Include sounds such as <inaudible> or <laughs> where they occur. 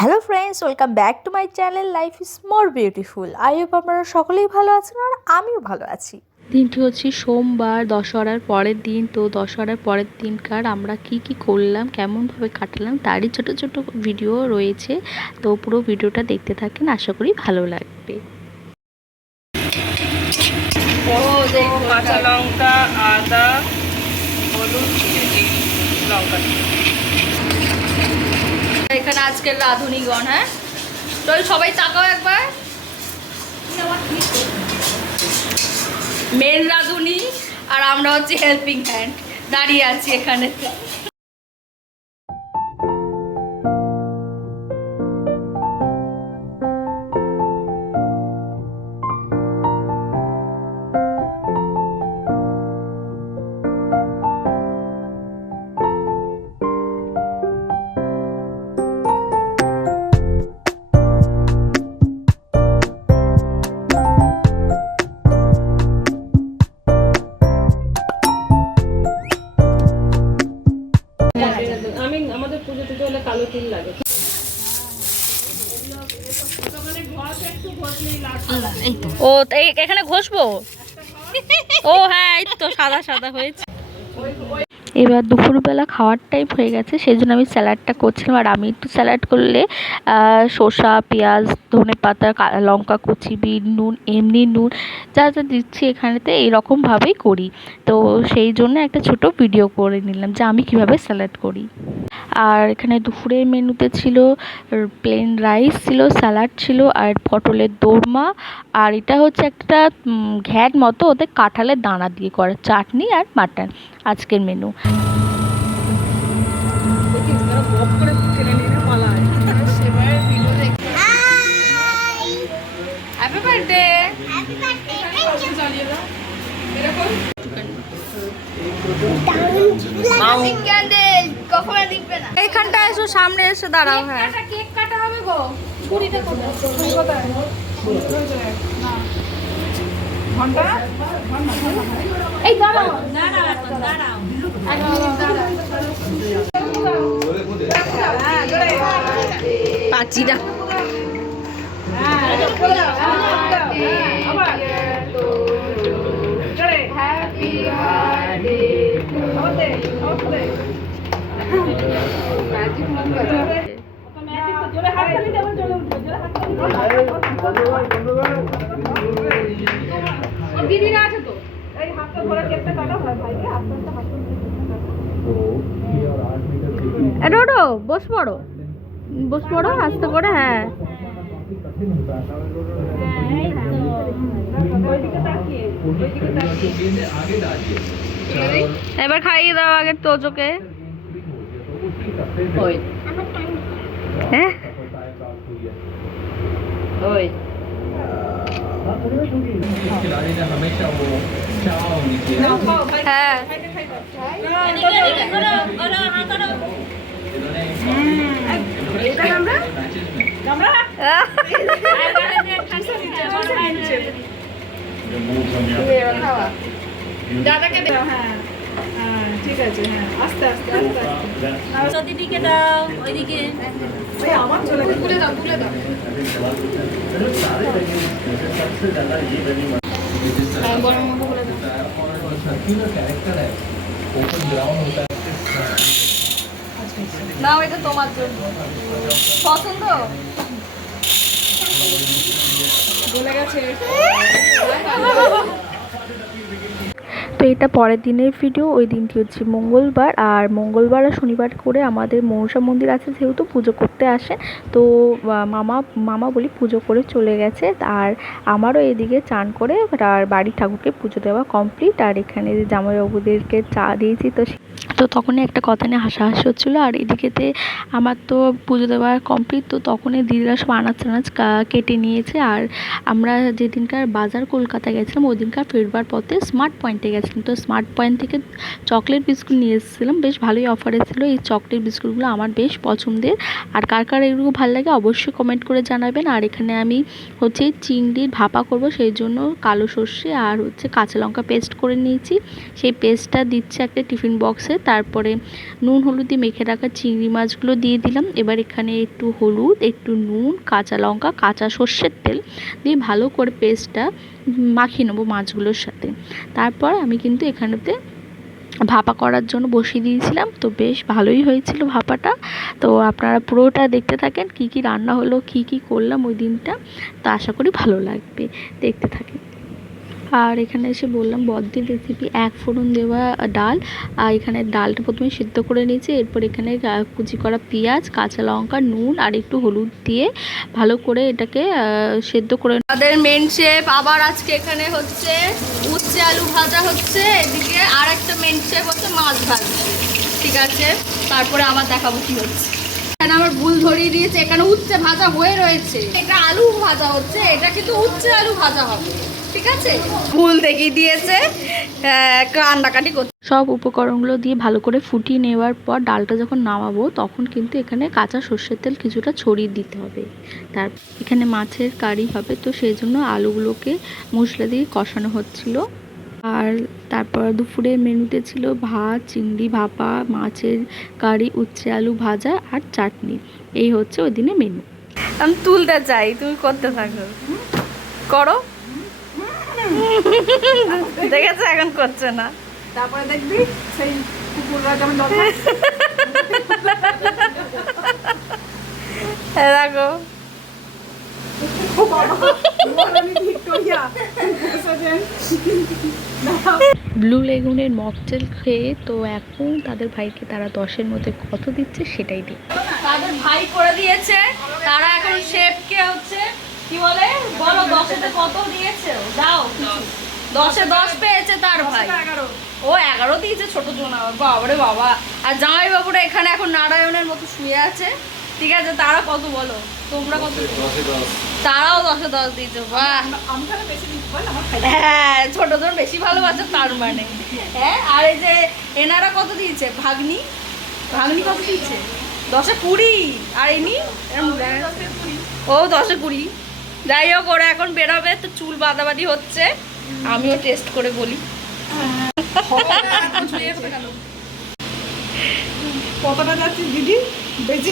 Hello friends welcome back to my channel life is more beautiful I hope আপনারা সকলেই ভালো আছেন আর আমিও ভালো আছি। দিনটি হচ্ছে সোমবার দশহরার পরের দিন। তো দশহরার পরের দিনকার আমরা কি কি করলাম কেমনভাবে কাটালাম তারই ছোট ছোট ভিডিও রয়েছে। তো পুরো ভিডিওটা দেখতে থাকেন আশা করি ভালো লাগবে। কাঁচা লঙ্কা আদা হলুদ লঙ্কা। আজকের রাঁধুনিগণ হ্যাঁ? তো সবাই তাকাও একবার। মেন রাধুনি আর আমরা হচ্ছে হেল্পিং হ্যান্ড দাঁড়িয়ে আছি এখানে। হলে কালো তিল লাগে। ও এখানে ঘষবো? ও হ্যাঁ এই তো সাদা সাদা হয়েছে। এবার দুপুরবেলা খাওয়ার টাইম হয়ে গেছে সেই জন্য আমি স্যালাডটা করছিলাম। আর আমি একটু স্যালাড করলে শসা, পেঁয়াজ, ধনে পাতা লঙ্কা, কুচি, বিট, নুন, এমনি নুন, যা যা দিচ্ছি এখানেতে এইরকমভাবেই করি। তো সেই জন্য একটা ছোট ভিডিও করে নিলাম যে আমি কীভাবে স্যালাড করি। আর এখানে দুপুরের মেনুতে ছিল প্লেন রাইস ছিল স্যালাড ছিল, আর পটলের দোরমা। আর এটা হচ্ছে একটা ঘ্যাট মতো ওদের কাঁঠালের দানা দিয়ে করা, চাটনি আর মাটন আজকের মেনু হ্যাপি বার্থডে এইখানটা এসো সামনে এসে দাঁড়াও হ্যাঁ। কেক কাটা হবে গো? কুড়িটা কোথায় ঘণ্টা? এই দাঁড়াও। দাঁড়াও দাঁড়াও পাচিরা দিদিরা রোডো বস পড়ো। বস পড়ো আস্তে করে হ্যাঁ। এবার খাইয়ে দাও আগে তোজোকে। ওই। হ্যাঁ? ওই। হ্যাঁ দাদাকে দাও হ্যাঁ হ্যাঁ ঠিক আছে হ্যাঁ আস্তে আস্তে আস্তে আস্তে। দিদিকে দাও ওইদিকে। ওই আমার চলে তুলে দাও তুলে দাও। হ্যাঁ গরম মতো করে দাও। নাও এটা তোমার জন্য। পছন্দ? বলে গেছে। <laughs> তো এটা পরের দিনের ভিডিও ওই দিনটি হচ্ছে মঙ্গলবার। আর মঙ্গলবার আর শনিবার করে আমাদের মনসা মন্দির আছে, যেহেতু পুজো করতে আসে, তো মামা মামা বলি পুজো করে চলে গেছে। আর আমারও এদিকে চান করে, আর বাড়ির ঠাকুরকে পুজো দেওয়া কমপ্লিট আর এখানে জামাইবাবুদেরকে চা দিয়েছি, তো তো তখনই একটা কথা নিয়ে হাসাহাসি হচ্ছিল। আর এদিকেতে আমার তো পুজো দেওয়া কমপ্লিট তো তখনই দিদিরা সব আনাজ টানাজ কেটে নিয়েছে। আর আমরা যেদিনকার বাজার কলকাতা গেছিলাম ওই দিনকার ফেরবার পথে স্মার্ট পয়েন্টে গেছিলাম। তো স্মার্ট পয়েন্ট থেকে চকলেট বিস্কুট নিয়ে এসেছিলাম। বেশ ভালোই অফারে ছিল। এই চকলেট বিস্কুটগুলো আমার বেশ পছন্দের। আর কার কার এগুলো ভালো লাগে অবশ্যই কমেন্ট করে জানাবেন। আর এখানে আমি হচ্ছে চিংড়ির ভাপা করব, সেই জন্য কালো সর্ষে আর হচ্ছে কাঁচা লঙ্কা পেস্ট করে নিয়েছি। সেই পেস্টটা দিচ্ছে একটা টিফিন বক্সে তারপরে নুন, হলুদ দিয়ে মেখে রাখা চিংড়ি মাছগুলো দিয়ে দিলাম। এবার এখানে একটু হলুদ, একটু নুন, কাঁচা লঙ্কা, কাঁচা সর্ষের তেল দিয়ে ভালো করে পেস্টটা মাখিয়ে নেব মাছগুলোর সাথে। তারপর আমি কিন্তু এখানেতে ভাপা করার জন্য বসিয়ে দিয়েছিলাম। তো বেশ ভালোই হয়েছিল ভাপাটা। তো আপনারা পুরোটা দেখতে থাকেন, কি কি রান্না হলো, কি কি করলাম ওই দিনটা। তো আশা করি ভালো লাগবে। দেখতে থাকেন। আর এখানে এসে বললাম বদ্দির রেসিপি এক ফোড়ন দেওয়া ডাল। আর এখানে ডালটা প্রথমে সিদ্ধ করে নিয়েছি, এরপর এখানে কুচি করা পেঁয়াজ, কাঁচা লঙ্কা, নুন আর একটু হলুদ দিয়ে ভালো করে এটাকে সেদ্ধ করে তাদের মেন শেফ আবার আজকে এখানে হচ্ছে উচ্ছে আলু ভাজা হচ্ছে। এদিকে আর একটা মেন শেফ হচ্ছে মাছ ভাজছে। ঠিক আছে? তারপরে আবার দেখাবো কি হচ্ছে। এখানে আমার ভুল ধরিয়ে দিয়েছে এখানে উচ্ছে ভাজা হয়ে রয়েছে। এটা আলু ভাজা হচ্ছে এটা কিন্তু উচ্ছে আলু ভাজা হবে ঠিক আছে? ভুল দেখিয়ে দিয়েছে আহ, কান্নাকাটি করছে। সব উপকরণগুলো দিয়ে ভালো করে ফুটিয়ে নেওয়ার পর ডালটা যখন নামাবো তখন কিন্তু এখানে কাঁচা সর্ষের তেল কিছুটা ছড়িয়ে দিতে হবে। তার এখানে মাছের কারি হবে তো সেই জন্য আলুগুলোকে মশলা দিয়ে কষানো হচ্ছিল। আর তারপর দুপুরের মেনুতে ছিল ভাত চিংড়ি ভাপা মাছের কারি উচ্ছে আলু ভাজা আর চাটনি। এই হচ্ছে ওই দিনের মেনু। আমি তুলতে চাই তুমি করতে থাকো। করো। দেখেছ এখন করছে না। তারপরে দেখবি সেই কুকুররা যেমন দেখো। ব্লু লেগুনের মকটেল খেয়ে তো এখন তাদের ভাইকে তারা দশের মধ্যে কত দিচ্ছে সেটাই দিই তাদের ভাই করে দিয়েছে তারা এখন শেফকে হচ্ছে কি বলে? বলো দশেতে কত দিয়েছে? ও? দাও দশে দশ পেয়েছে তার ভাই। ও এগারো দিয়েছে ছোট জন বাবারে বাবা। আর জামাই বাবুরা এখানে এখন নারায়ণের মতো শুয়ে আছে। ঠিক আছে তারা কত বলো? তোমরা কত তারাও দশে দশ দিয়েছে বাহ। হ্যাঁ ছোট জন বেশি ভালোবাসে তার মানে। হ্যাঁ আর এই যে এনারা কত দিয়েছে? ভাগ্নি? ভাগ্নি কত দিয়েছে? দশে কুড়ি। আর দেখ। ও দশে কুড়ি। যাই হোক ওরা এখন বেরোবে তো চুল বাঁধাবাদি হচ্ছে। আমিও টেস্ট করে বলি। কতটা যাচ্ছে দিদি? বেশি